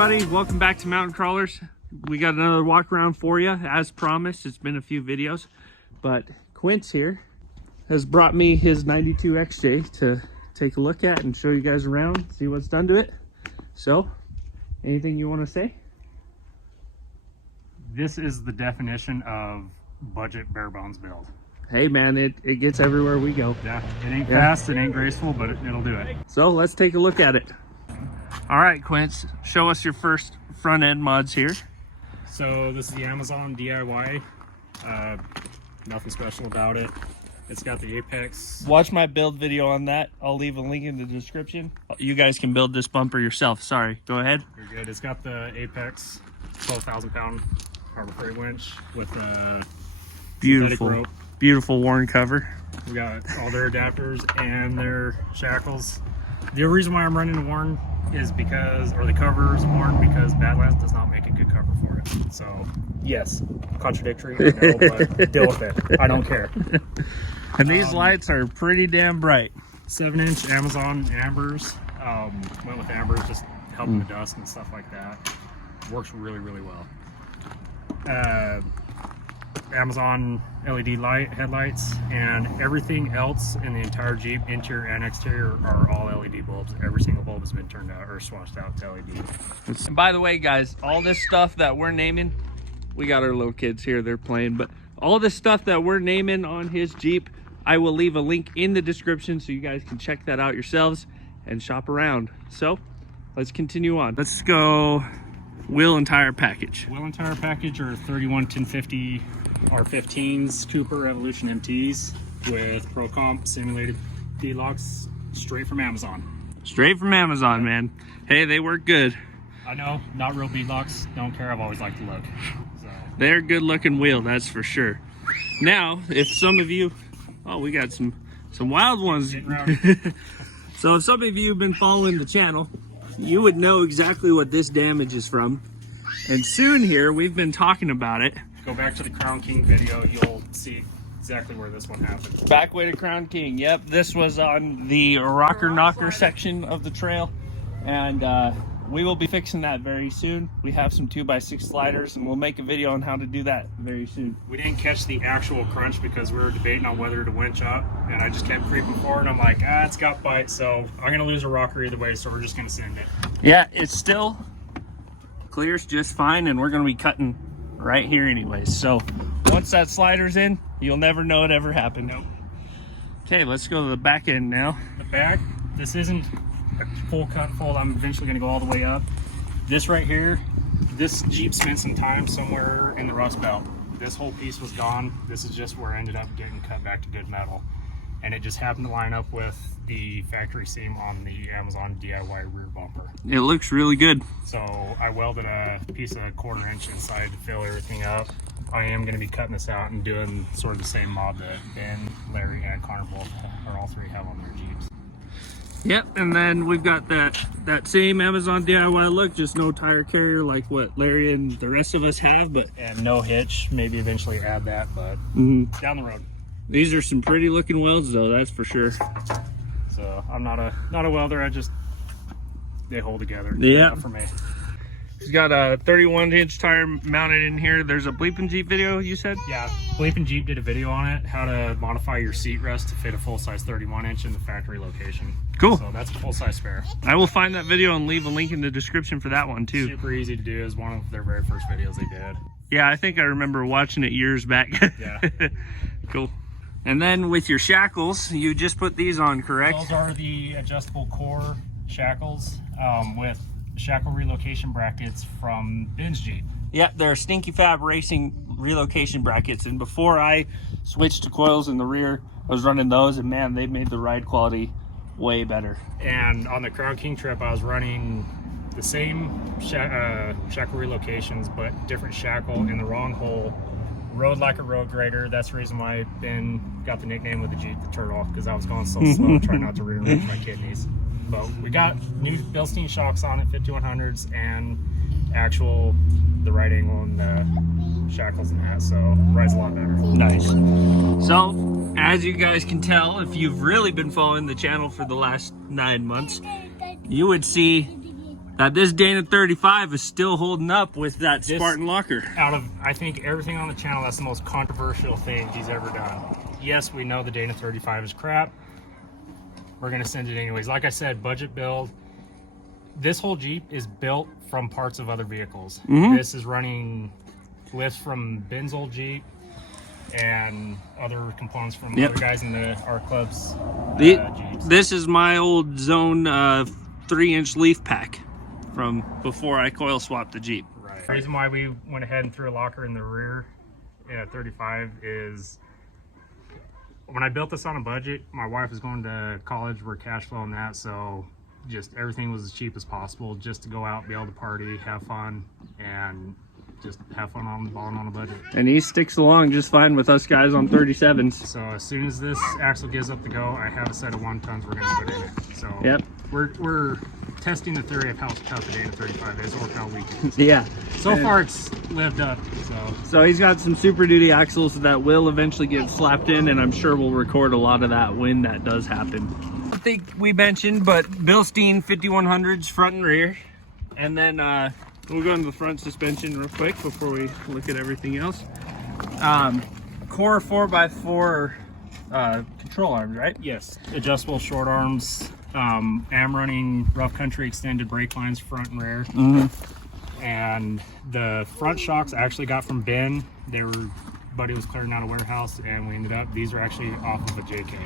everybody, welcome back to Mountain Crawlers. We got another walk around for you as promised. It's been a few videos, but Quince here has brought me his 92 XJ to take a look at and show you guys around, see what's done to it. So, anything you want to say? This is the definition of budget bare bones build. Hey man, it gets everywhere we go. Yeah, it ain't fast, it ain't graceful, but it'll do it. So let's take a look at it. All right, Quince, show us your first front end mods here. So this is the Amazon DIY. Nothing special about it. It's got the Apex. Watch my build video on that. I'll leave a link in the description. You guys can build this bumper yourself. Sorry, go ahead. You're good. It's got the Apex 12,000 pound Harbor Freight winch with beautiful rope. Beautiful worn cover. We got all their adapters and their shackles. The reason why I'm running worn is because, or the cover is worn because Badlands does not make a good cover for it. So yes, contradictory, no, but deal with it. I don't care. And these lights are pretty damn bright. 7-inch Amazon ambers. Went with ambers, just helping the dust and stuff like that. Works really, really well. Amazon LED light headlights, and everything else in the entire Jeep, interior and exterior, are all LED bulbs. Every single bulb has been turned out or swatched out to LED. And by the way, guys, all this stuff that we're naming, we got our little kids here, they're playing, but all this stuff that we're naming on his Jeep, I will leave a link in the description so you guys can check that out yourselves and shop around. So let's continue on. Let's go wheel and tire package. Wheel and tire package are 31 1050 R15s Cooper Evolution MTs with Pro Comp simulated D-locks, straight from Amazon. Straight from Amazon, man. Hey, they work good. I know, not real beadlocks. Don't care. I've always liked the look. So. They're a good looking wheel, that's for sure. Now, if some of you, oh, we got some wild ones. So if some of you have been following the channel, you would know exactly what this damage is from. And soon here, we've been talking about it. Go back to the Crown King video, you'll see exactly where this one happened. Back way to Crown King. Yep, this was on the rocker knocker section of the trail, and we will be fixing that very soon. We have some 2x6 sliders, and we'll make a video on how to do that very soon. We didn't catch the actual crunch because we were debating on whether to winch up, and I just kept creeping forward. I'm like, it's got bite, so I'm gonna lose a rocker either way, so we're just gonna send it. Yeah, it's still clears just fine, and we're gonna be cutting right here anyways. So once that slider's in, you'll never know it ever happened. Nope. Okay, let's go to the back end now. The back, this isn't a full cut fold. I'm eventually going to go all the way up. This right here, this Jeep spent some time somewhere in the rust belt. This whole piece was gone. This is just where I ended up getting cut back to good metal, and it just happened to line up with the factory seam on the Amazon DIY rear bumper. It looks really good. So I welded a piece of 1/4 inch inside to fill everything up. I am going to be cutting this out and doing sort of the same mod that Ben, Larry, and Connor both, or all three, have on their Jeeps. Yep, and then we've got that same Amazon DIY look, just no tire carrier like what Larry and the rest of us have, but and no hitch. Maybe eventually add that, but down the road. These are some pretty looking welds though, that's for sure. So I'm not a welder. They hold together. Yeah, for me. He's got a 31-inch tire mounted in here. There's a BleepinJeep video, you said? Yeah, BleepinJeep did a video on it, how to modify your seat rest to fit a full-size 31-inch in the factory location. Cool. So that's a full-size spare. I will find that video and leave a link in the description for that one too. Super easy to do. Is one of their very first videos they did. Yeah, I think I remember watching it years back. Yeah. Cool. And then with your shackles, you just put these on, correct? Those are the adjustable core shackles with shackle relocation brackets from BleepinJeep. Yep, they're Stinky Fab Racing relocation brackets, and before I switched to coils in the rear, I was running those, and man, they made the ride quality way better. And on the Crown King trip, I was running the same shackle relocations, but different shackle in the wrong hole. Rode like a road grader. That's the reason why Ben got the nickname with the Jeep, the Turtle, because I was going so slow, trying not to rearrange my kidneys. But we got new Bilstein Shocks on it, 5100s, and the right angle and the shackles and that, so rides a lot better. Nice. So, as you guys can tell, if you've really been following the channel for the last 9 months, you would see that this Dana 35 is still holding up with that Spartan locker. Out of, I think, everything on the channel, that's the most controversial thing he's ever done. Yes, we know the Dana 35 is crap. We're gonna send it anyways. Like I said, budget build. This whole Jeep is built from parts of other vehicles. This is running lifts from Ben's old Jeep and other components from other guys in our club's Jeeps. This is my old Zone 3-inch leaf pack from before I coil swapped the Jeep. Right. The reason why we went ahead and threw a locker in the rear at 35 is when I built this on a budget, my wife was going to college, we're cash flowing that, so just everything was as cheap as possible just to go out, be able to party, have fun, and just have fun on the ball and on a budget. And he sticks along just fine with us guys on 37s. So as soon as this axle gives up the go, I have a set of 1-tons we're going to put in it. So we're testing the theory of how tough the Dana 35 is or how weak it is. Yeah. So far it's lived up. So he's got some Super Duty axles that will eventually get slapped in, and I'm sure we'll record a lot of that when that does happen. I think we mentioned, but Bilstein 5100s front and rear. And then we'll go into the front suspension real quick before we look at everything else. Core 4x4 control arms, right? Yes, adjustable short arms. I'm running rough country extended brake lines front and rear. And the front shocks I actually got from Ben. Buddy was clearing out a warehouse, and we ended up, these are actually off of a JK.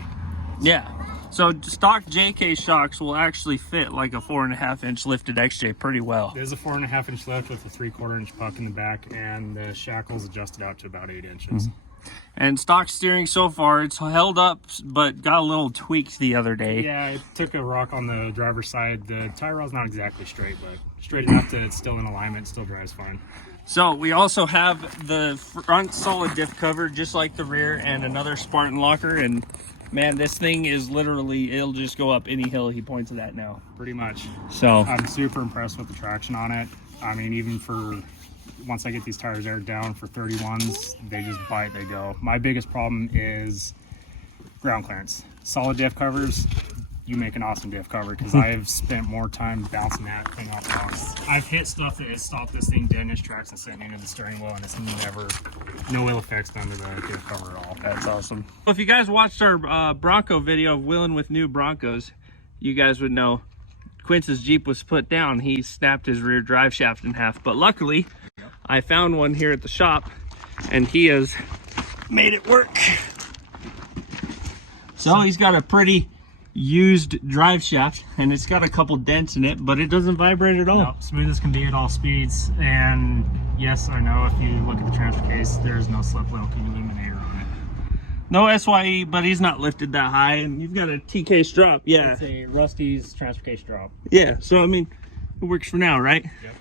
Yeah, so stock JK shocks will actually fit like a 4.5-inch lifted XJ pretty well. There's a 4.5-inch lift with a 3/4-inch puck in the back, and the shackles adjusted out to about 8 inches. And stock steering so far, it's held up, but got a little tweaked the other day. Yeah, it took a rock on the driver's side. The tie rod's not exactly straight, but straight enough that it's still in alignment, still drives fine. So we also have the front solid diff cover, just like the rear, and another Spartan locker. And man, this thing is literally, it'll just go up any hill he points it at now. Pretty much. So I'm super impressed with the traction on it. I mean, even for once I get these tires aired down for 31s, they just bite, they go. My biggest problem is ground clearance. Solid diff covers, you make an awesome diff cover, because I've spent more time bouncing that thing off rocks. I've hit stuff that has stopped this thing dead in its tracks and sitting into the steering wheel, and it's never, no ill effects done to the diff cover at all. that's awesome. If you guys watched our Bronco video of wheeling with new Broncos, you guys would know Quince's Jeep was put down. He snapped his rear drive shaft in half, but luckily I found one here at the shop, and he has made it work. So he's got a pretty used drive shaft, and it's got a couple dents in it, but it doesn't vibrate at all. No, smooth as can be at all speeds. And yes, I know if you look at the transfer case, there's no slip link illuminator on it. No SYE, but he's not lifted that high, and you've got a TK strop. Yeah, it's a Rusty's transfer case drop. Yeah, so I mean, it works for now, right? Yep.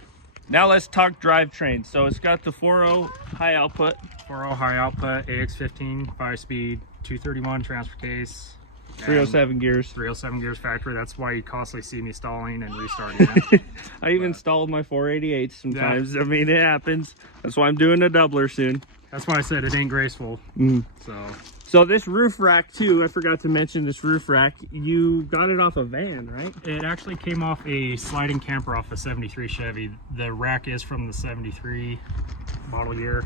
Now let's talk drivetrain. So it's got the 4.0 high output. 4.0 high output, AX15, 5-speed, 231 transfer case. 307 gears. 307 gears factory. That's why you constantly see me stalling and restarting it. I even stalled my 488 sometimes. Yeah. I mean, it happens. That's why I'm doing a doubler soon. That's why I said it ain't graceful. So this roof rack too, I forgot to mention this roof rack. You got it off a van, right? It actually came off a sliding camper off a 73 Chevy. The rack is from the 73 model year.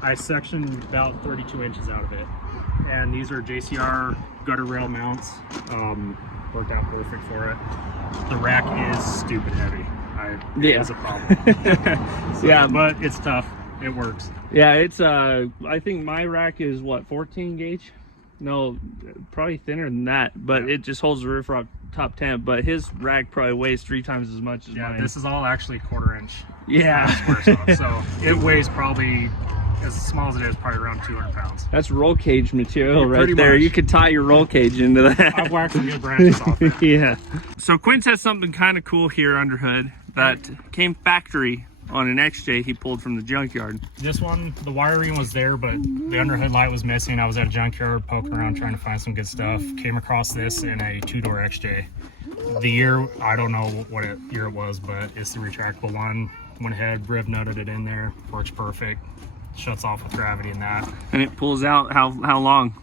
I sectioned about 32 inches out of it. And these are JCR gutter rail mounts. Worked out perfect for it. The rack is stupid heavy. It is a problem. Yeah, but it's tough. It works. Yeah, it's I think my rack is what, 14 gauge? No, probably thinner than that, but it just holds the roof rock top temp. But his rack probably weighs 3 times as much as mine. This is all actually 1/4 inch. Yeah. Square so it weighs probably, as small as it is, probably around 200 pounds. That's roll cage material right there. Much. You could tie your roll cage into that. I've whacked some good branches off it. Yeah. So Quince has something kind of cool here under hood that came factory on an XJ he pulled from the junkyard. This one, the wiring was there, but the underhood light was missing. I was at a junkyard poking around trying to find some good stuff. Came across this in a 2-door XJ. The year, I don't know what year it was, but it's the retractable one. Went ahead, riv nutted it in there. Works perfect. Shuts off with gravity and that. And it pulls out how long?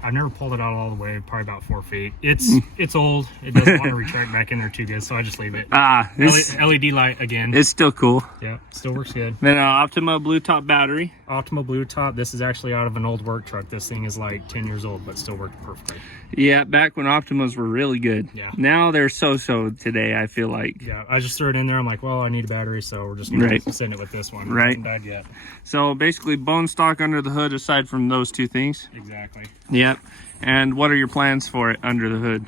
I've never pulled it out all the way, probably about 4 feet. It's old. It doesn't want to retract back in there too good, so I just leave it. LED light again. It's still cool. Yeah, still works good. Then Optima blue top battery. Optima blue top. This is actually out of an old work truck. This thing is like 10 years old, but still working perfectly. Yeah, back when Optimas were really good. Yeah. Now they're so-so today, I feel like. Yeah, I just threw it in there. I'm like, well, I need a battery, so we're just going to send it with this one. Right. It hasn't died yet. So basically bone stock under the hood aside from those two things. Exactly. Yep. And what are your plans for it under the hood?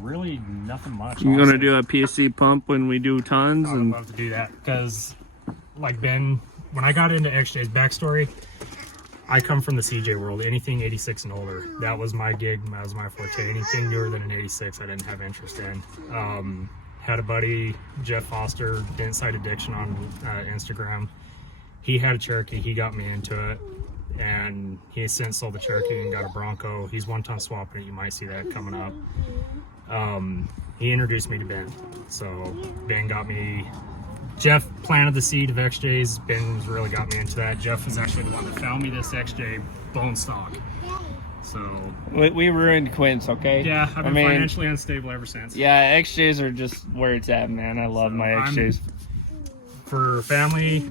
Really nothing much. You're going to do a PSC pump when we do tons? I would love to do that because, like Ben, when I got into XJ's backstory, I come from the CJ world. Anything 86 and older, that was my gig. That was my forte. Anything newer than an 86, I didn't have interest in. Had a buddy, Jeff Foster, Inside Addiction on Instagram. He had a Cherokee. He got me into it. And he has since sold the Cherokee and got a Bronco. He's one-ton swapping it. You might see that coming up. He introduced me to Ben. So Ben got me... Jeff planted the seed of XJ's. Ben's really got me into that. Jeff was actually the one that found me this XJ bone stock. So... We ruined Quince, okay? Yeah, I've been financially unstable ever since. Yeah, XJs are just where it's at, man. I love my XJs. For family...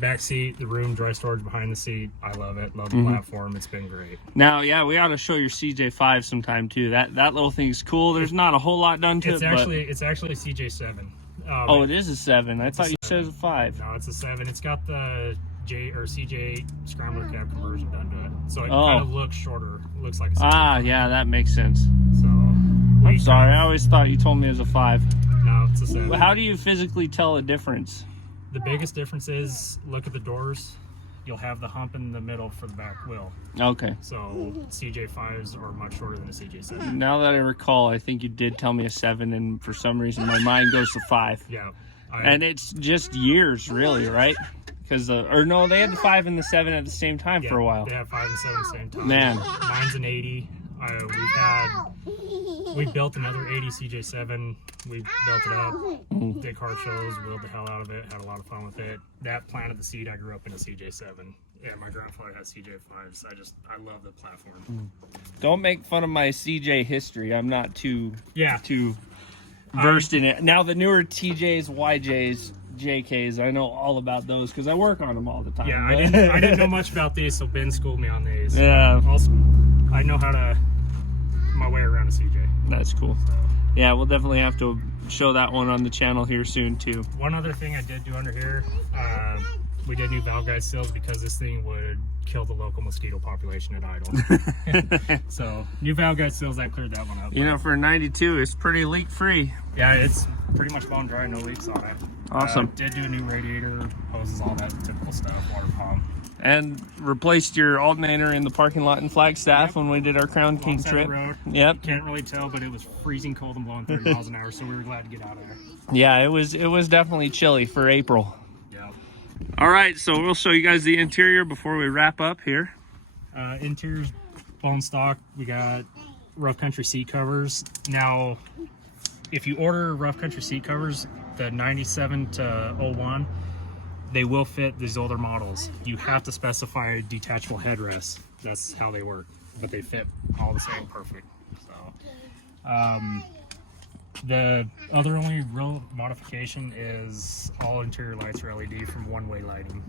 Back seat, the room, dry storage behind the seat. I love it. Love the platform. It's been great. Now, yeah, we ought to show your CJ5 sometime too. That little thing's cool. There's not a whole lot done to it. It's actually a CJ7. Oh, it is a 7. I thought you said it was a 5. No, it's a 7. It's got the CJ8 scrambler cab conversion done to it, so it kind of looks shorter. It looks like a 7. Ah, yeah, that makes sense. So I'm sorry. I always thought you told me it was a 5. No, it's a 7. How do you physically tell a difference? The biggest difference is, look at the doors. You'll have the hump in the middle for the back wheel. Okay. So CJ5s are much shorter than a CJ7. Now that I recall, I think you did tell me a 7, and for some reason my mind goes to 5. Yeah. And it's just years, really, right? Because or no, they had the 5 and the 7 at the same time for a while. They have 5 and 7 at the same time. Man, mine's an 80. We built another 80 CJ7. We built it up, did car shows, wheeled the hell out of it, had a lot of fun with it. That planted the seed. I grew up in a CJ7. Yeah, my grandfather has CJ5s. I love the platform. Don't make fun of my CJ history. I'm not too versed in it. Now the newer TJs, YJs, JKs, I know all about those because I work on them all the time. Yeah, I didn't know much about these, so Ben schooled me on these. Yeah. Also, I know how to my way around a CJ. That's cool. So. Yeah, we'll definitely have to show that one on the channel here soon too. One other thing I did do under here, we did new valve guide seals because this thing would kill the local mosquito population at idle. So new valve guide seals, that cleared that one up. You know, for a 92, it's pretty leak free. Yeah, it's pretty much bone dry, no leaks on it. Awesome. Did do a new radiator, hoses, all that typical stuff, water pump. And replaced your alternator in the parking lot in Flagstaff when we did our Crown King trip. Road. Yep. Can't really tell, but it was freezing cold and blowing 30 miles an hour, so we were glad to get out of there. Yeah, it was definitely chilly for April. Yeah. All right, so we'll show you guys the interior before we wrap up here. Interior's bone stock. We got rough country seat covers. Now, if you order rough country seat covers, the 97 to 01, they will fit these older models. You have to specify detachable headrests. That's how they work, but they fit all the same perfect. So, the other only real modification is all interior lights are LED from one-way lighting.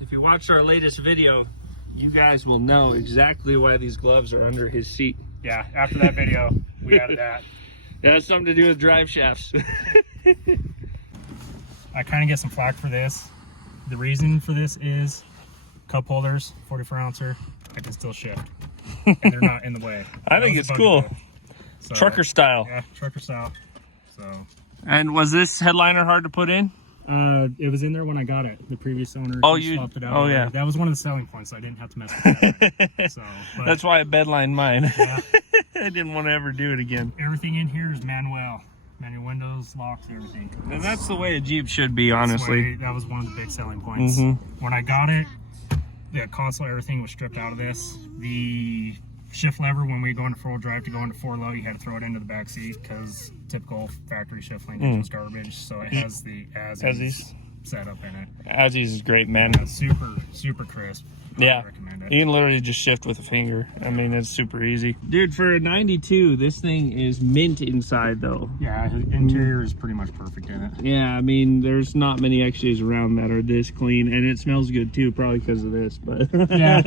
If you watched our latest video, you guys will know exactly why these gloves are under his seat. Yeah, after that video, we added that. That has something to do with drive shafts. I kind of get some flack for this. The reason for this is cup holders, 44 ouncer, I can still shift. And they're not in the way. I think it's cool. So, trucker style. Yeah, trucker style. So. And was this headliner hard to put in? It was in there when I got it. The previous owner swapped it out. Oh, yeah. That was one of the selling points. So I didn't have to mess with that. So, that's why I bedlined mine. Yeah. I didn't want to ever do it again. Everything in here is manual. Manual windows, locks, everything. And that's the way a Jeep should be, honestly. That was one of the big selling points. When I got it, the console, everything was stripped out of this. The shift lever, when we go into 4-wheel drive to go into 4-low, you had to throw it into the back seat because typical factory shift linkage was garbage. So it has the as-is setup in it. Aussies is great, man. Yeah, super crisp. Yeah. I recommend it. You can literally just shift with a finger. I mean, it's super easy. Dude, for a 92, this thing is mint inside, though. Yeah, interior is pretty much perfect in it. Yeah, I mean, there's not many XJs around that are this clean, and it smells good, too, probably because of this, but... Yeah,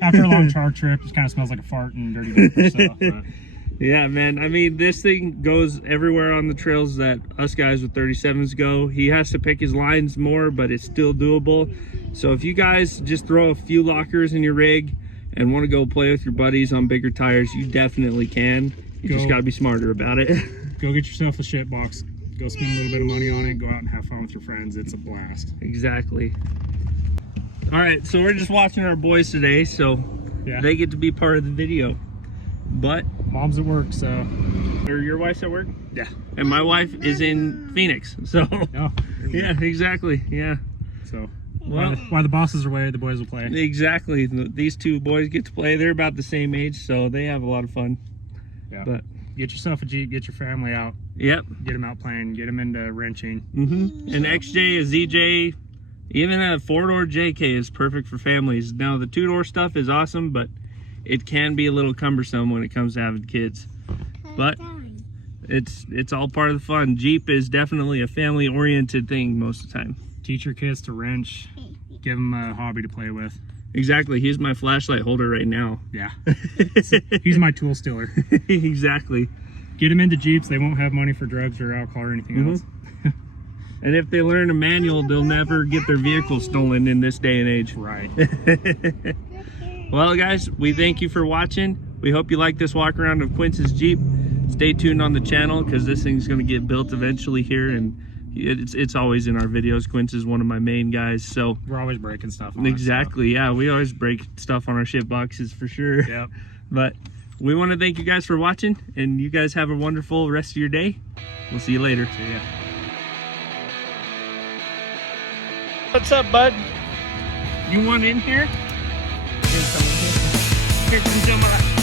after a long charge trip, it kind of smells like a fart and dirty diaper stuff, but... Yeah, man. I mean, this thing goes everywhere on the trails that us guys with 37s go. He has to pick his lines more, but it's still doable. So if you guys just throw a few lockers in your rig and want to go play with your buddies on bigger tires, you definitely can. You just got to be smarter about it. Go get yourself a shit box. Go spend a little bit of money on it. Go out and have fun with your friends. It's a blast. Exactly. All right, so we're just watching our boys today, so Yeah. they get to be part of the video. But Mom's at work, so... or your wife's at work? Yeah. And my wife is in Phoenix, so... Oh, yeah, exactly, yeah. So, Well, while the bosses are away, the boys will play. exactly. These two boys get to play. They're about the same age, so they have a lot of fun. Yeah. But Get yourself a Jeep, get your family out, yep. get them out playing, get them into wrenching. An XJ, a ZJ, even a 4-door JK is perfect for families. Now, the 2-door stuff is awesome, but it can be a little cumbersome when it comes to having kids. But it's all part of the fun. Jeep is definitely a family-oriented thing most of the time. Teach your kids to wrench, give them a hobby to play with. Exactly. He's my flashlight holder right now. Yeah. He's my tool stealer. Exactly. Get them into Jeeps. They won't have money for drugs or alcohol or anything else. And if they learn a manual, they'll never get their vehicle stolen in this day and age. Right. Well, guys, we thank you for watching. We hope you like this walk around of Quince's Jeep. Stay tuned on the channel because this thing's going to get built eventually here, and it's always in our videos. Quince is one of my main guys, so We're always breaking stuff on exactly. Yeah, we always break stuff on our shit boxes for sure. Yep. But we want to thank you guys for watching, and you guys have a wonderful rest of your day. We'll see you later. See ya. What's up, bud? You want in here? Here's some of